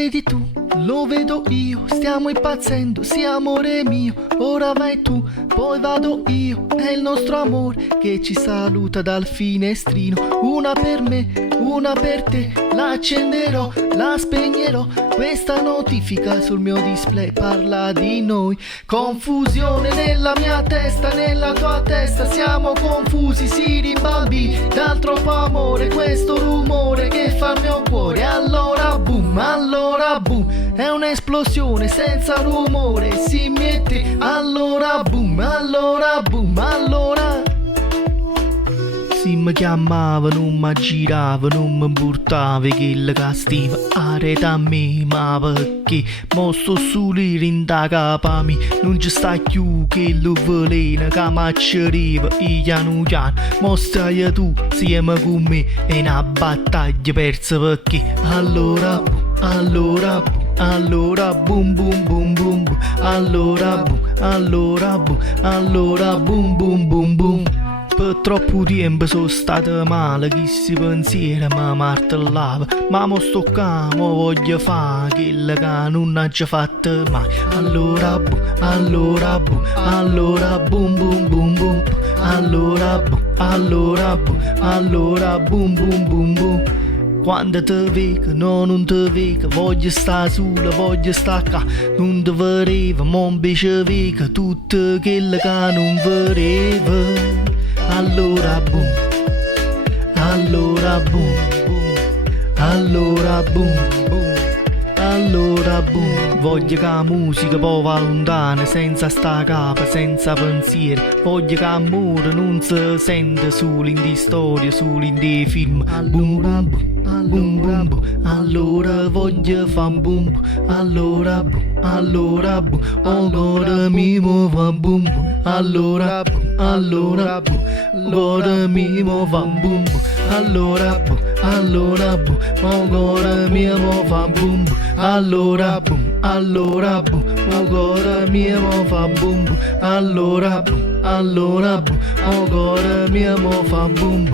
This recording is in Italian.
vedi tu, lo vedo io, stiamo impazzendo, sì amore mio, ora vai tu, poi vado io, è il nostro amore che ci saluta dal finestrino, una per me, una per te, la accenderò, la spegnerò, questa notifica sul mio display parla di noi, confusione nella mia testa, nella tua testa, siamo confusi, si rimbambì, dal troppo amore, questo rumore che fa il mio cuore, allora boom, è un'esplosione senza rumore, si mette, allora boom, allora. Si mi chiamava, non mi girava, non mi portava che la castiva areta a me, ma perché? Mo sto solo in da capa mia, non ci sta più che lo veleno che mi acceriva, e piano piano, mo stai tu, siamo con me, è una battaglia persa perché? Allora boom, allora boom. Per troppo tempo sono stato male, chi si pensiera mi martellava, ma mo sto qua, mo voglio fare quello che non ha già fatto mai. Allora boom, allora boom. Quando te vedo, no non te vedo, voglio stare sola, voglio stare qua, non te vedevo, mo invece vedo tutto quello che non vedevo. Allora boom, voglio che la musica poi va lontana, senza sta capa, senza pensieri, voglio che l'amore non si sente solo in di storie, solo in dei film. Boom, allora voglio fa boom, allora boom, oh cuore mio fa boom, allora boom, cuore mio fa boom, allora boom, oh cuore mio fa boom, allora boom, oh cuore mio fa boom, allora boom, oh cuore mio fa boom.